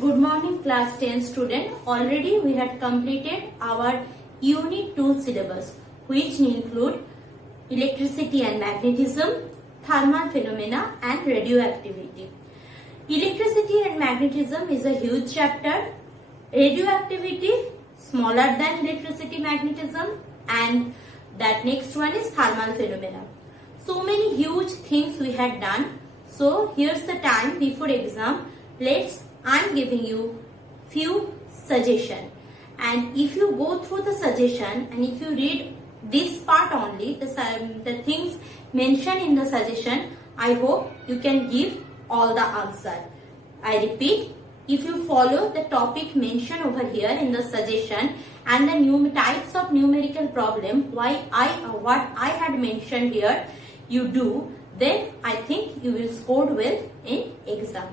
Good morning class 10 student. Already we had completed our unit 2 syllabus which include electricity and magnetism, thermal phenomena and radioactivity. Electricity and magnetism is a huge chapter. Radioactivity smaller than electricity magnetism, and that next one is thermal phenomena. So many huge things we had done. So here's the time before exam. I'm giving you few suggestion, and if you go through the suggestion and if you read this part only, the things mentioned in the suggestion, I hope you can give all the answer. I repeat, if you follow the topic mentioned over here in the suggestion and the new types of numerical problem, what I had mentioned here, you do, then I think you will score well in exam.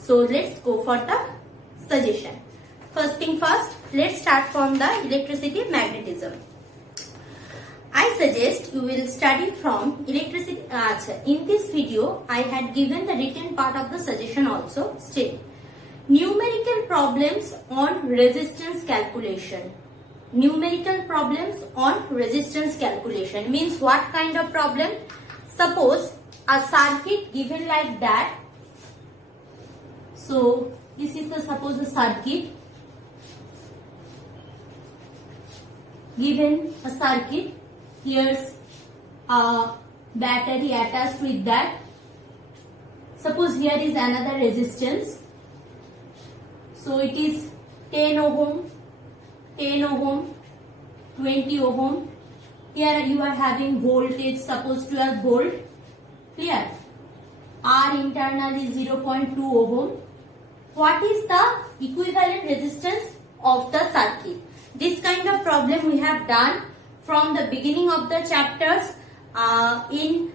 So let's go for the suggestion. First thing first, let's start from the electricity and magnetism. I suggest you will study from electricity. In this video, I had given the written part of the suggestion also. Still, numerical problems on resistance calculation. Numerical problems on resistance calculation means what kind of problem? Suppose a circuit given like that. So this is the suppose a circuit, given a circuit, here's a battery attached with that. Suppose here is another resistance, so it is 10 ohm, 10 ohm, 20 ohm. Here you are having voltage, suppose 12 volt, clear. R internal is 0.2 ohm. What is the equivalent resistance of the circuit? This kind of problem we have done from the beginning of the chapters. In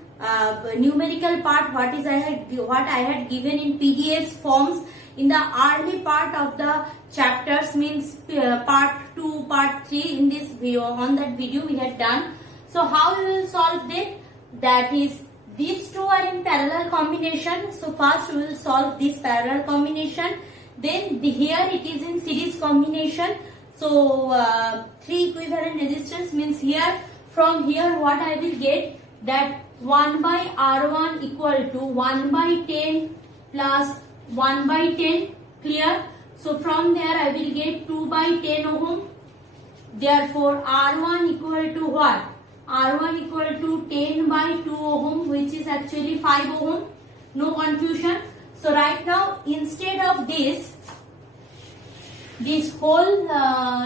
numerical part, what I had given in PDF forms in the early part of the chapters, means part 2, part 3 in this video. On that video we had done. So how we will solve it? That is, these two are in parallel combination. So first we will solve this parallel combination. Then here it is in series combination. So 3 equivalent resistance means here, from here what I will get, that 1 by R1 equal to 1 by 10 plus 1 by 10, clear. So from there I will get 2 by 10 ohm. Therefore R1 equal to what? R1 equal to 10 by 2 ohm, which is actually 5 ohm. No confusion. So right now, instead of this whole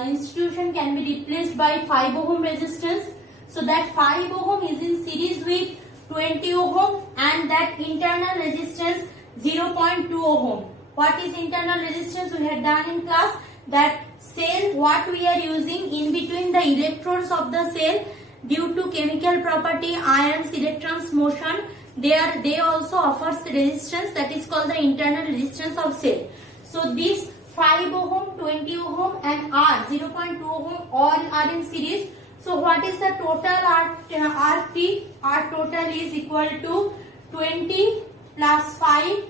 institution can be replaced by 5 ohm resistance. So that 5 ohm is in series with 20 ohm and that internal resistance 0.2 ohm. What is internal resistance? We had done in class that cell, what we are using in between the electrodes of the cell, due to chemical property, ions, electrons motion, they also offers resistance, that is called the internal resistance of cell. So these 5 ohm, 20 ohm and R 0.2 ohm all are in series. So what is the total RT? R total is equal to 20 plus 5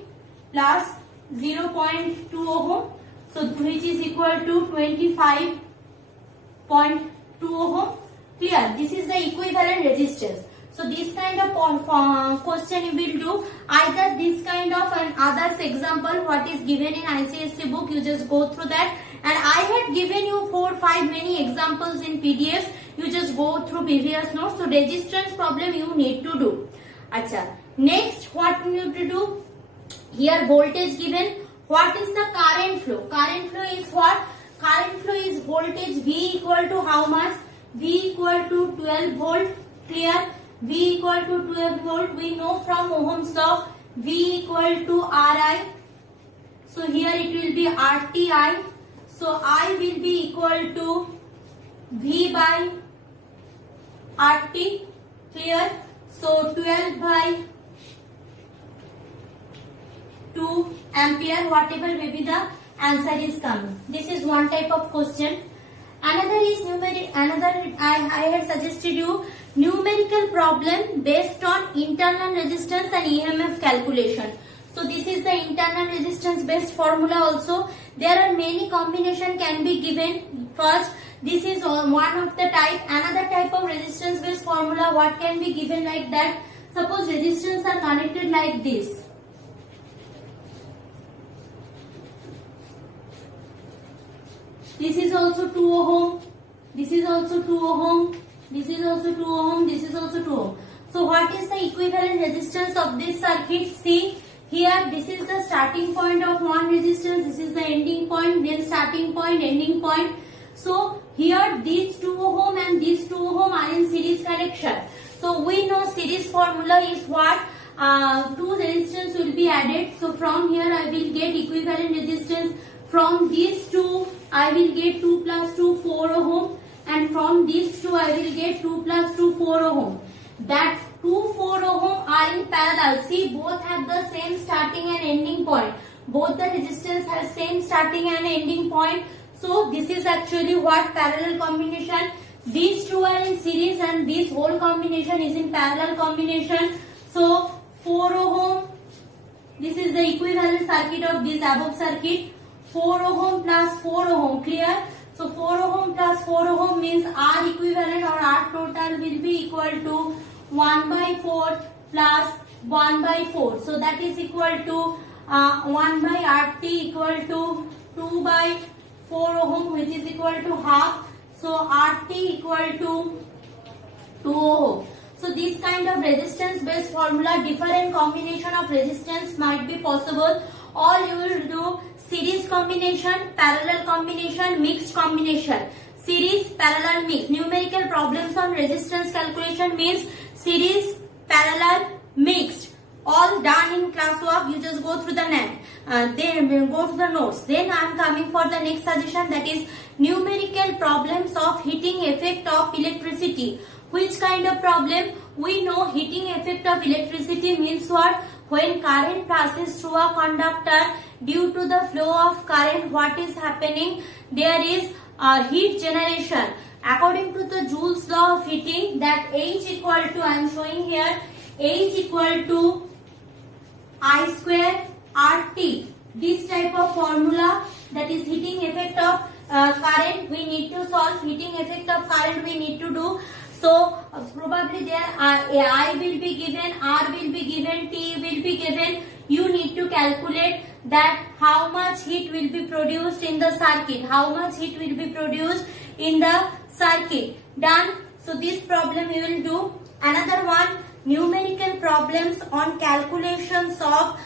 plus 0.2 ohm. So which is equal to 25.2 ohm. Clear? This is the equivalent resistance. So this kind of question you will do, either this kind of and others example what is given in ICSE book, you just go through that, and I had given you 4-5 many examples in PDFs, you just go through previous notes. So resistance problem you need to do. Acha. Next what you need to do, here voltage given, what is the current flow? Current flow is what? Current flow is voltage V equal to how much? V equal to 12 volt, clear. V equal to 12 volt, we know from Ohm's law, V equal to Ri. So here it will be RTI. So I will be equal to V by RT, clear. So 12 by 2 ampere, whatever may be the answer is coming. This is one type of question. Another is I had suggested you numerical problem based on internal resistance and EMF calculation. So this is the internal resistance based formula also. There are many combination can be given. First, this is one of the type. Another type of resistance based formula, what can be given like that? Suppose resistance are connected like this. This is also 2 ohm. This is also 2 ohm. This is also 2 ohm. This is also 2 ohm. So what is the equivalent resistance of this circuit? See here, this is the starting point of one resistance. This is the ending point. Then starting point, ending point. So here these 2 ohm and these 2 ohm are in series connection. So we know series formula is what? Two resistance will be added. So from here I will get equivalent resistance. From these two I will get 2 plus 2 4 ohm, and from these two I will get 2 plus 2 4 ohm. That 2 4 ohm are in parallel. See, both have the same starting and ending point. Both the resistance has same starting and ending point. So this is actually what? Parallel combination. These two are in series and this whole combination is in parallel combination. So 4 ohm, this is the equivalent circuit of this above circuit. 4 ohm plus 4 ohm, clear? So 4 ohm plus 4 ohm means R equivalent or R total will be equal to 1 by 4 plus 1 by 4. So that is equal to 1 by RT equal to 2 by 4 ohm, which is equal to half. So RT equal to 2 ohm. So this kind of resistance based formula, different combination of resistance might be possible. All you will do series combination, parallel combination, mixed combination. Series, parallel, mixed. Numerical problems on resistance calculation means series, parallel, mixed. All done in classwork. You just go through the net. Then go to the notes. Then I am coming for the next suggestion, that is numerical problems of heating effect of electricity. Which kind of problem? We know heating effect of electricity means what? When current passes through a conductor, due to the flow of current, what is happening? There is heat generation. According to the Joule's law of heating, that H equal to, I am showing here, H equal to I square RT. This type of formula, that is heating effect of current, we need to solve. Heating effect of current we need to do. So probably there I will be given, R will be given, T will be given. You need to calculate that how much heat will be produced in the circuit. How much heat will be produced in the circuit. Done. So this problem you will do. Another one, numerical problems on calculations of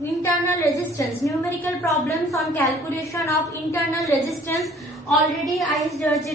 internal resistance. Numerical problems on calculation of internal resistance. Already I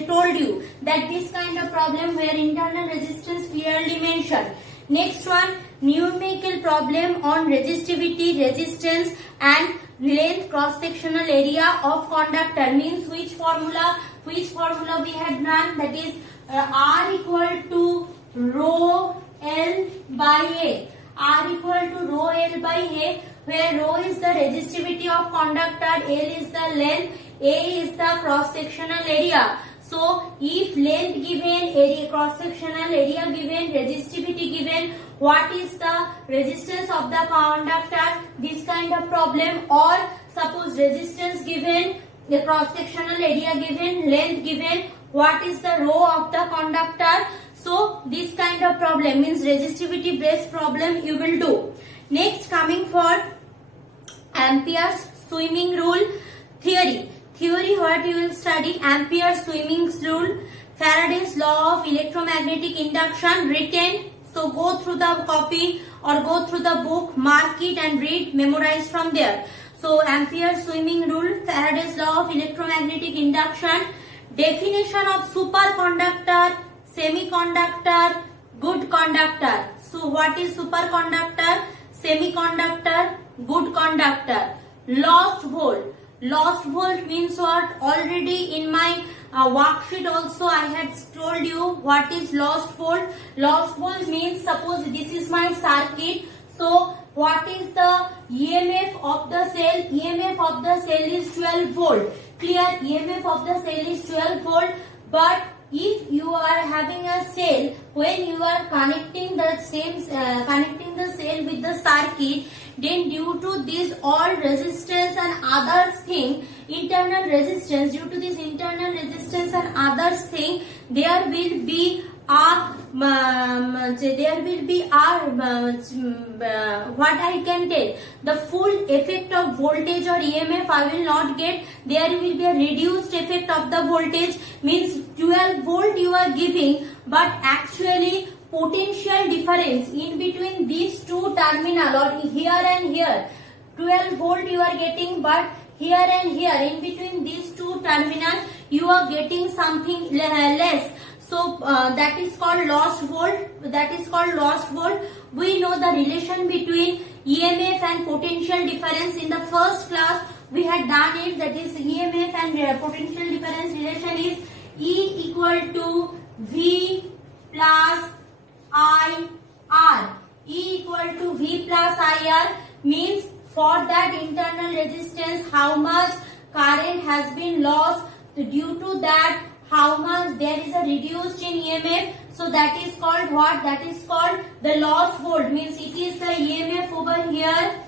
told you that this kind of problem where internal resistance clearly mentioned. Next one, numerical problem on resistivity, resistance and length cross-sectional area of conductor. Means which formula we had done, that is R equal to rho L by A. R equal to rho L by A, where rho is the resistivity of conductor, L is the length, A is the cross-sectional area. So if length given, area cross-sectional area given, resistivity given, what is the resistance of the conductor? This kind of problem. Or suppose resistance given, the cross-sectional area given, length given, what is the rho of the conductor? So this kind of problem means resistivity based problem you will do. Next, coming for Ampere's swimming rule theory. Theory, what you will study? Ampere's swimming rule, Faraday's law of electromagnetic induction, written. So go through the copy or go through the book, mark it and read, memorize from there. So Ampere's swimming rule, Faraday's law of electromagnetic induction, definition of superconductor, semiconductor, good conductor. So what is superconductor, semiconductor, good conductor? Lost volt. Lost volt means what? Already in my worksheet also I had told you what is lost volt. Lost volt means, suppose this is my circuit. So what is the EMF of the cell? EMF of the cell is 12 volt. Clear? EMF of the cell is 12 volt. But if you are having a cell, when you are connecting the cell with the circuit, then due to this all resistance and others thing, internal resistance, due to this internal resistance and others thing, there will be what I can tell, the full effect of voltage or EMF I will not get. There will be a reduced effect of the voltage, means 12 volt you are giving, but actually potential difference in between these two terminal or here and here, 12 volt you are getting, but here and here in between these two terminal you are getting something less. So that is called lost volt. We know the relation between EMF and potential difference. In the first class we had done it, that is EMF and potential difference relation is E equal to V plus IR. E equal to V plus IR means for that internal resistance how much current has been lost, due to that how much there is a reduced in EMF. So that is called what? That is called the lost volt, means it is the EMF over here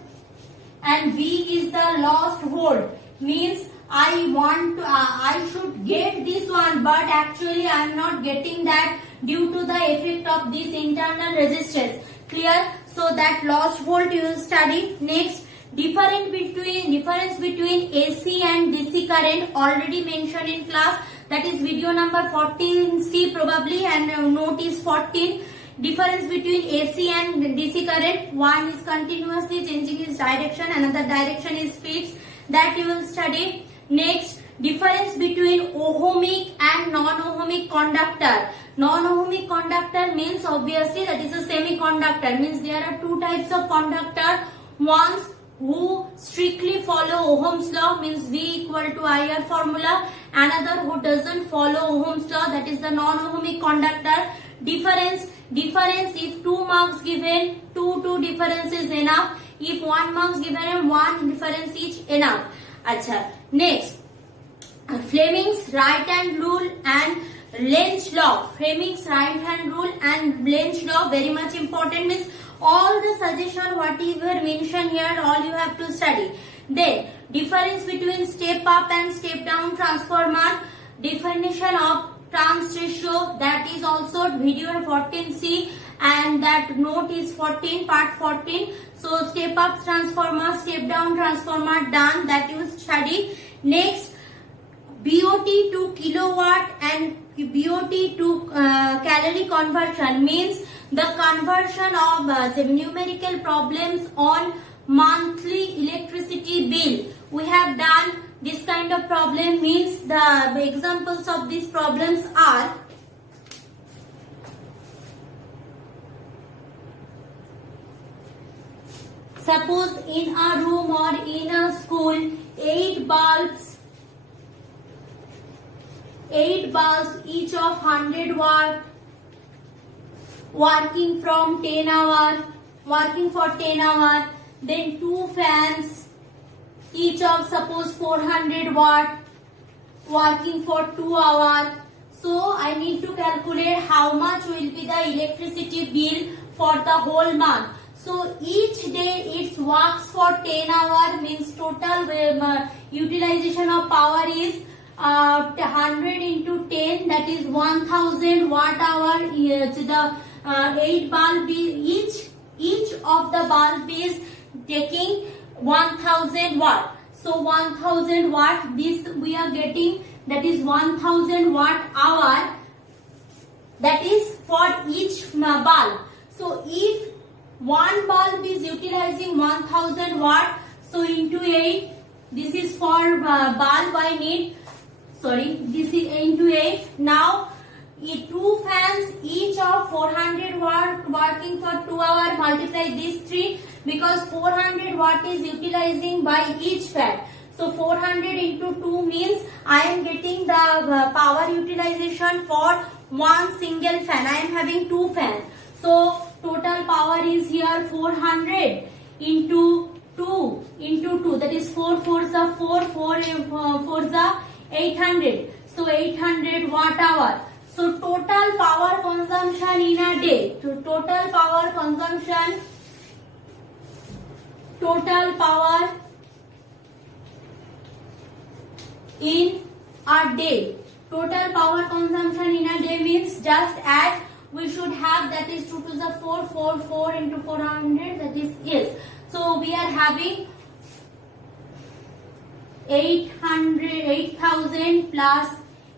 and V is the lost volt, means I want to I should get this one, but actually I am not getting that due to the effect of this internal resistance. Clear? So that lost volt you will study. Next, difference between AC and DC current, already mentioned in class, that is video number 14C probably, and note is 14. Difference between AC and DC current, one is continuously changing its direction, another direction is fixed, that you will study. Next, difference between ohmic and non-ohmic conductor. Non-ohmic conductor means obviously that is a semiconductor, means there are two types of conductor. Ones who strictly follow Ohm's law, means V equal to IR formula. Another who doesn't follow Ohm's law, that is the non-ohmic conductor. Difference, if 2 marks given, 2 difference is enough. If 1 marks given, 1 difference each enough. Acha. Next, Fleming's right hand rule and Lenz law. Fleming's right hand rule and Lenz law, very much important, means all the suggestion whatever mentioned here, all you have to study. Then difference between step up and step down transformer, definition of trans ratio, that is also video 14C and that note is 14, part 14. So step up transformer, step down transformer done, that you study. Next, BOT to kilowatt and BOT to calorie conversion, means the conversion of the numerical problems on monthly electricity bill. We have done this kind of problem, means the examples of these problems are suppose in a room or in a school 8 bulbs each of 100 watt working for 10 hours, then 2 fans each of suppose 400 watt working for 2 hours. So I need to calculate how much will be the electricity bill for the whole month. So each day it works for 10 hours, means total utilization of power is 100 into 10, that is 1000 watt hour. The 8 bulb each of the bulb is taking 1000 watt. So 1000 watt, this we are getting, that is 1000 watt hour, that is for each bulb. So if one bulb is utilizing 1000 watt, so into 8, this is for bulb I need, this is into 8. Now 2 fans each of 400 watt working for 2 hours, multiply these 3, because 400 watt is utilizing by each fan. So 400 into 2 means I am getting the power utilization for one single fan. I am having 2 fans. So total power is here 400 into 2 into 2, that is 4 4s are 4, 4 4s are 800. So 800 watt hour. So total power consumption in a day, total power consumption total power in a day. Total power consumption in a day means just add, we should have, that is 2 to the 4, 4 into 400, that is, yes. So we are having 8,000 plus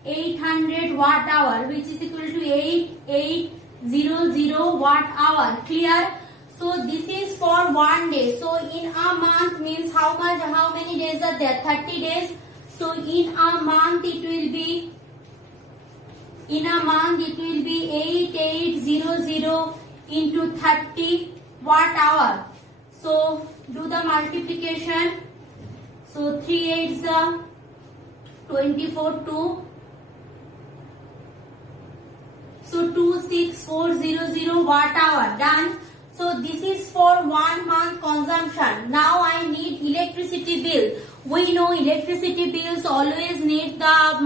800 watt hour, which is equal to 8800 watt hour. Clear? So this is for one day. So in a month means how many days are there? 30 days. So in a month it will be 8800 into 30 watt hour. So do the multiplication. So 3 8s are 24 2. So 26400 watt hour. Done. So this is for 1 month consumption. Now I need electricity bill. We know electricity bills always need the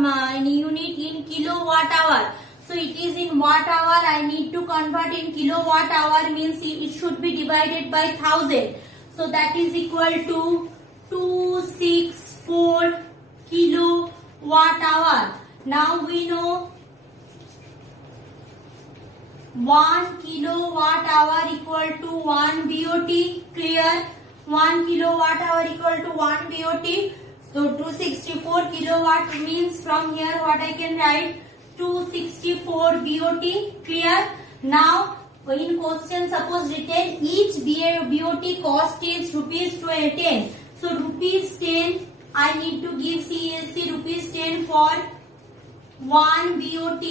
unit in kilowatt hour. So it is in watt hour. I need to convert in kilowatt hour, means it should be divided by 1000. So that is equal to 264 kilowatt hour. Now we know 1 kilowatt hour equal to 1 BOT. Clear? 1 kilowatt hour equal to 1 BOT. So 264 kilowatt means from here what I can write? 264 BOT. Clear? Now in question suppose written each BOT cost is rupees 10. So rupees 10 I need to give CSC rupees 10 for 1 BOT.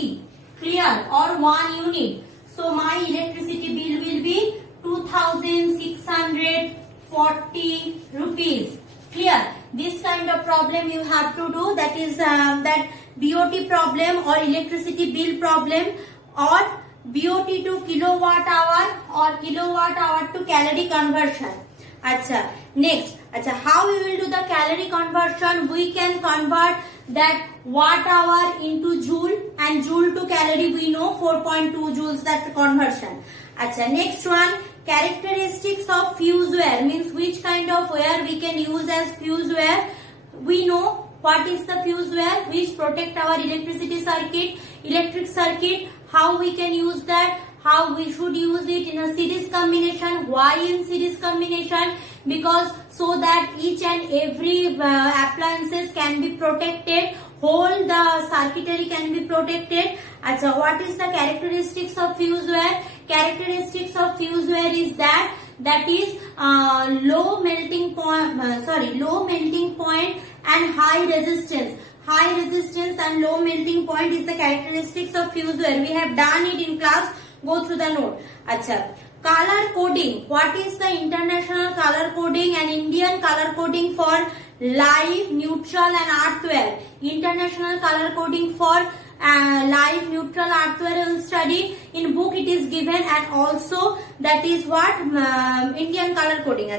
Clear? Or 1 unit. So my electricity bill will be 2640 rupees. Clear? This kind of problem you have to do, that is that BOT problem or electricity bill problem, or BOT to kilowatt hour or kilowatt hour to calorie conversion. Acha. Next, how we will do the calorie conversion? We can convert that watt hour into joule, and joule to calorie we know 4.2 joules, that conversion. Next one, characteristics of fuse wire, means which kind of wire we can use as fuse wire. We know what is the fuse wire, which protect our electric circuit, how we can use that, how we should use it in a series combination. Why in series combination? Because so that each and every appliances can be protected, whole the circuitry can be protected. What is the characteristics of fuse wire? Characteristics of fuse wire is that is low melting point and high resistance. High resistance and low melting point is the characteristics of fuse wire. We have done it in class. Go through the note. Color coding. What is the international color coding and Indian color coding for live, neutral and earthware? International color coding for live, neutral, earthware will study. In book it is given, and also that is what Indian color coding.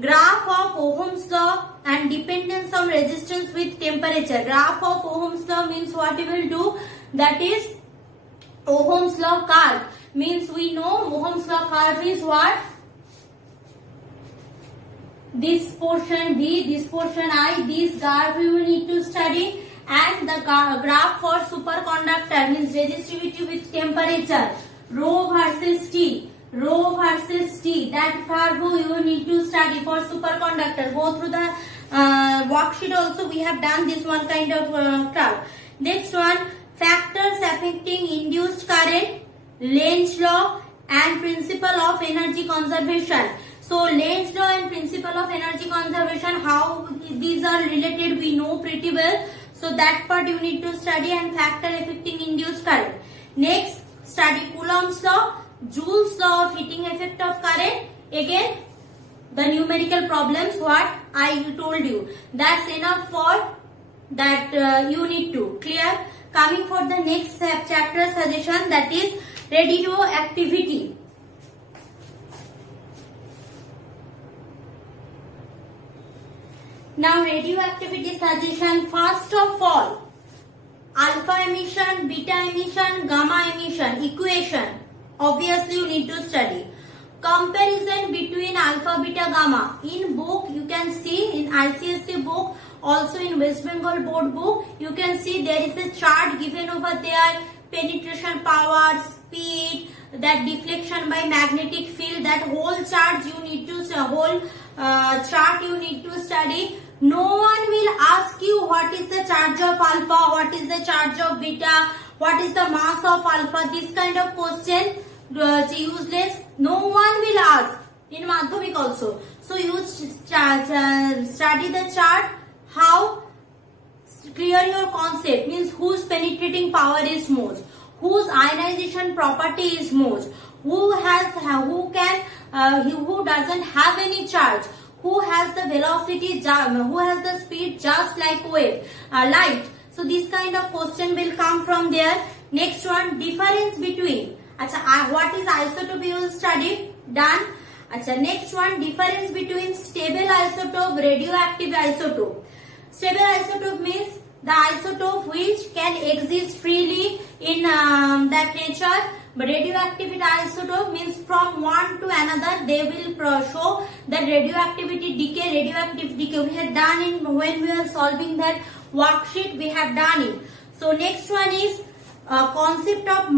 Graph of Ohm's law and dependence on resistance with temperature. Graph of Ohm's law means what we will do, that is Ohm's law curve, means we know Ohm's law curve is what? This portion D, this portion I, this curve we will need to study, and the graph for superconductor means resistivity with temperature, rho versus T, that curve you will need to study for superconductor. Go through the worksheet also, we have done this one kind of curve. Next one, factors affecting induced current, Lenz law and principle of energy conservation. So Lenz law and principle of energy conservation, how these are related we know pretty well. So that part you need to study, and factor affecting induced current. Next, study Coulomb's law, Joule's law of heating effect of current. Again, the numerical problems what I told you. That's enough for that unit 2. Clear? Coming for the next chapter suggestion, that is radioactivity. Now radioactivity suggestion, first of all, alpha emission, beta emission, gamma emission equation obviously you need to study. Comparison between alpha, beta, gamma. In book you can see, in ICSE book, also in West Bengal board book, you can see there is a chart given over there. Penetration power, speed, that deflection by magnetic field, that whole chart you need to chart you need to study. No one will ask you what is the charge of alpha, what is the charge of beta, what is the mass of alpha. This kind of question useless. No one will ask in Madhyamik also. So you study the chart. How? Clear your concept, means whose penetrating power is most, whose ionization property is most, who doesn't have any charge, who has the velocity, who has the speed just like light. So this kind of question will come from there. Next one, difference between. What is isotope you will study? Done. Next one, difference between stable isotope, radioactive isotope. Stable isotope means the isotope which can exist freely in that nature. But radioactivity isotope means from one to another they will show that radioactivity decay, radioactive decay. We had done it when we are solving that worksheet, we have done it. So next one is concept of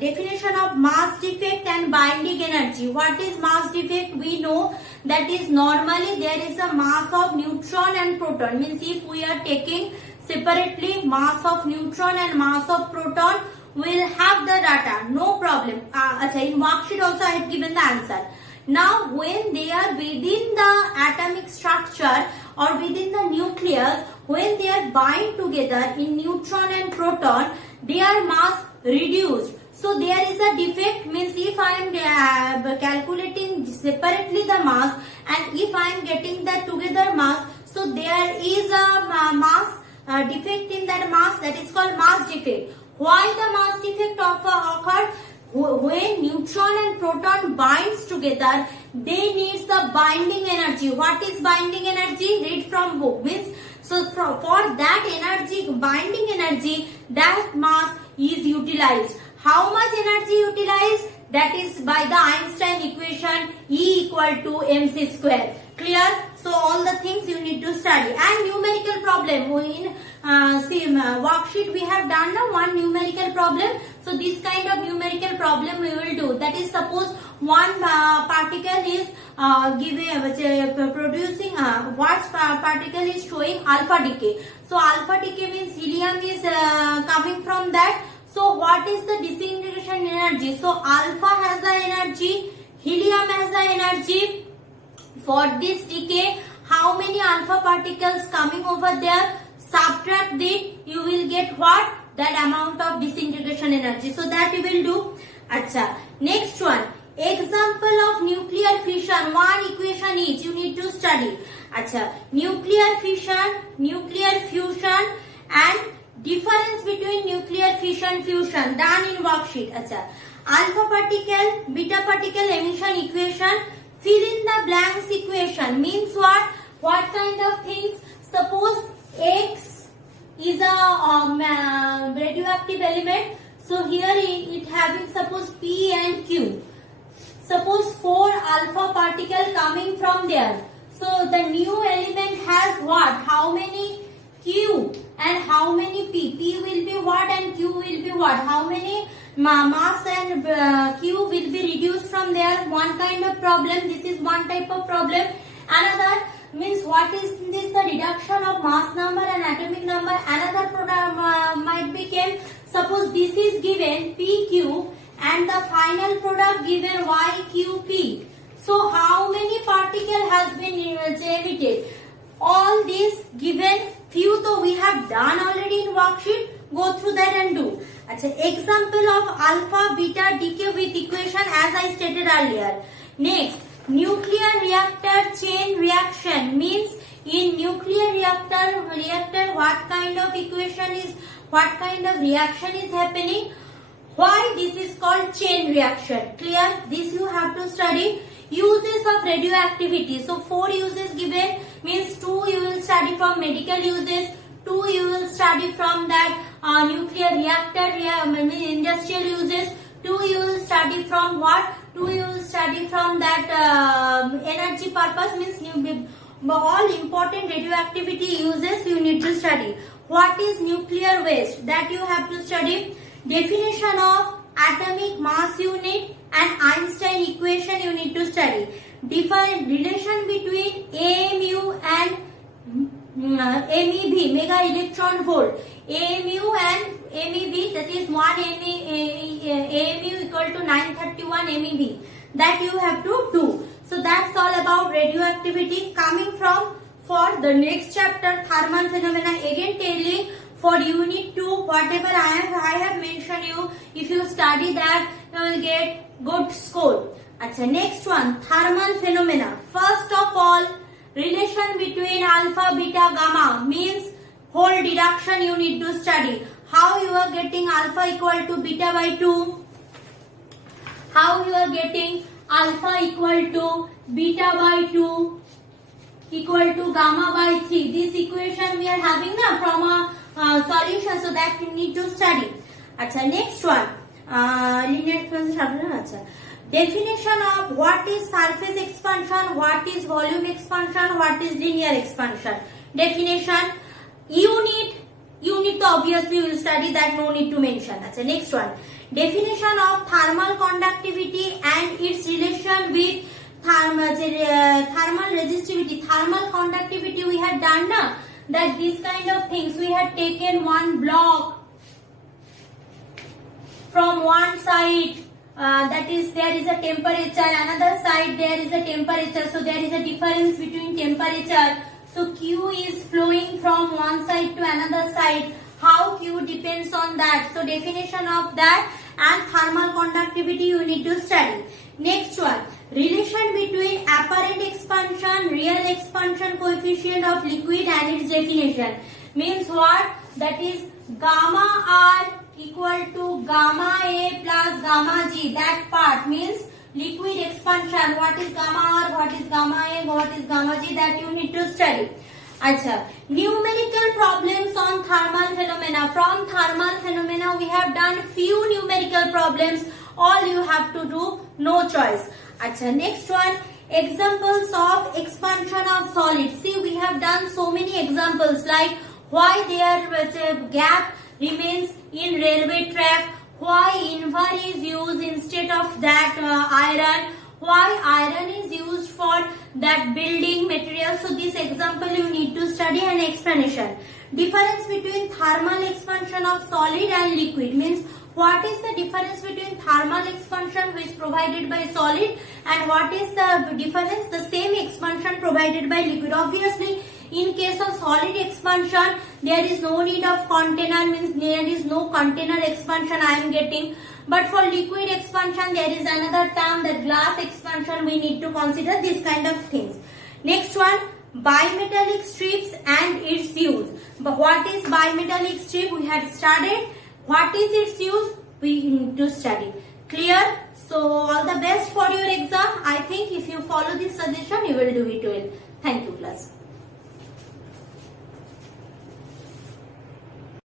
definition of mass defect and binding energy. What is mass defect? We know that is normally there is a mass of neutron and proton. Means if we are taking separately mass of neutron and mass of proton, we will have the data, no problem. In worksheet also I have given the answer. Now when they are within the atomic structure or within the nucleus, when they are bind together in neutron and proton, their mass reduced. So there is a defect, means if I am calculating separately the mass and if I am getting the together mass, so there is a mass defect in that mass, that is called mass defect. Why the mass defect occurs? When neutron and proton binds together, they need the binding energy. What is binding energy? Read from book. Means so for that energy, binding energy, that mass is utilized. How much energy utilized? That is by the Einstein equation, E equal to mc square. Clear? So all the things you need to study. And numerical problem. In worksheet we have done one numerical problem. So this kind of numerical problem we will do. That is, suppose one particle is producing what particle is showing alpha decay. So alpha decay means helium is coming from that. So what is the disintegration energy? So alpha has the energy, helium has the energy. For this decay, how many alpha particles coming over there? Subtract it, you will get what? That amount of disintegration energy. So that you will do. Next one, example of nuclear fission. One equation each you need to study. Nuclear fission, nuclear fusion, and difference between nuclear fission fusion done in worksheet. Alpha particle, beta particle emission equation. Fill in the blanks equation means what? What kind of things? Suppose X is a radioactive element. So here it having suppose P and Q. Suppose 4 alpha particle coming from there. So the new element has what? How many Q and how many P? P will be what and Q will be what? How many mass and Q will be reduced from there? One kind of problem. This is one type of problem. Another means what is this? The reduction of mass number and atomic number. Another product might become, suppose this is given PQ and the final product given YQP. So how many particle has been emitted? All this given, few though we have done already in worksheet. Go through that and do. Example of alpha beta decay with equation as I stated earlier. Next, nuclear reactor chain reaction means in nuclear reactor what kind of equation is, what kind of reaction is happening? Why this is called chain reaction? Clear? This you have to study. Uses of radioactivity. So 4 uses given, means 2 you will study from medical uses, 2 you will study from that nuclear reactor industrial uses, 2 you will study from what? to you study from that energy purpose, means all important radioactivity uses you need to study. What is nuclear waste? That you have to study. Definition of atomic mass unit and Einstein equation you need to study. Define relation between AMU and MEV, mega electron volt. AMU and MEV, that is 1 AMU equal to 931 MEV. That you have to do. So that's all about radioactivity. Coming from for the next chapter, thermal phenomena, again telling for unit 2, whatever I have mentioned you, if you study that, you will get good score. Achha, next one, thermal phenomena. First of all, relation between alpha, beta, gamma, means whole deduction you need to study. How you are getting alpha equal to beta by 2? How you are getting alpha equal to beta by 2 equal to gamma by 3? This equation we are having now from a solution, so that you need to study. Achha, next one, linear expansion. Definition of what is surface expansion, what is volume expansion, what is linear expansion. Definition, unit obviously we will study, that no need to mention. Achha, next one, definition of thermal conductivity and its relation with thermal resistivity. Thermal conductivity we had done now, that this kind of things. We had taken one block from one side, that is there is a temperature, another side there is a temperature, so there is a difference between temperature. So Q is flowing from one side to another side. How Q depends on that. So definition of that and thermal conductivity you need to study. Next one, relation between apparent expansion, real expansion coefficient of liquid and its definition. Means what? That is gamma R equal to gamma A plus gamma G. That part means liquid expansion. What is gamma R? What is gamma A? What is gamma G? That you need to study. Achha, numerical problems on thermal phenomena. From thermal phenomena we have done few numerical problems. All you have to do, no choice. Achha, next one, examples of expansion of solids. See, we have done so many examples, like why there gap remains in railway track, why invar is used instead of that iron, why iron is used for that building material. So this example you need to study and explanation. Difference between thermal expansion of solid and liquid, means what is the difference between thermal expansion which is provided by solid and what is the difference, the same expansion provided by liquid. Obviously in case of solid expansion there is no need of container, means there is no container expansion I am getting. But for liquid expansion there is another term, the glass expansion. We need to consider this kind of things. Next one, bimetallic strips and its use. But what is bimetallic strip? We had studied. What is its use? We need to study. Clear? So all the best for your exam. I think if you follow this suggestion you will do it well. Thank you class.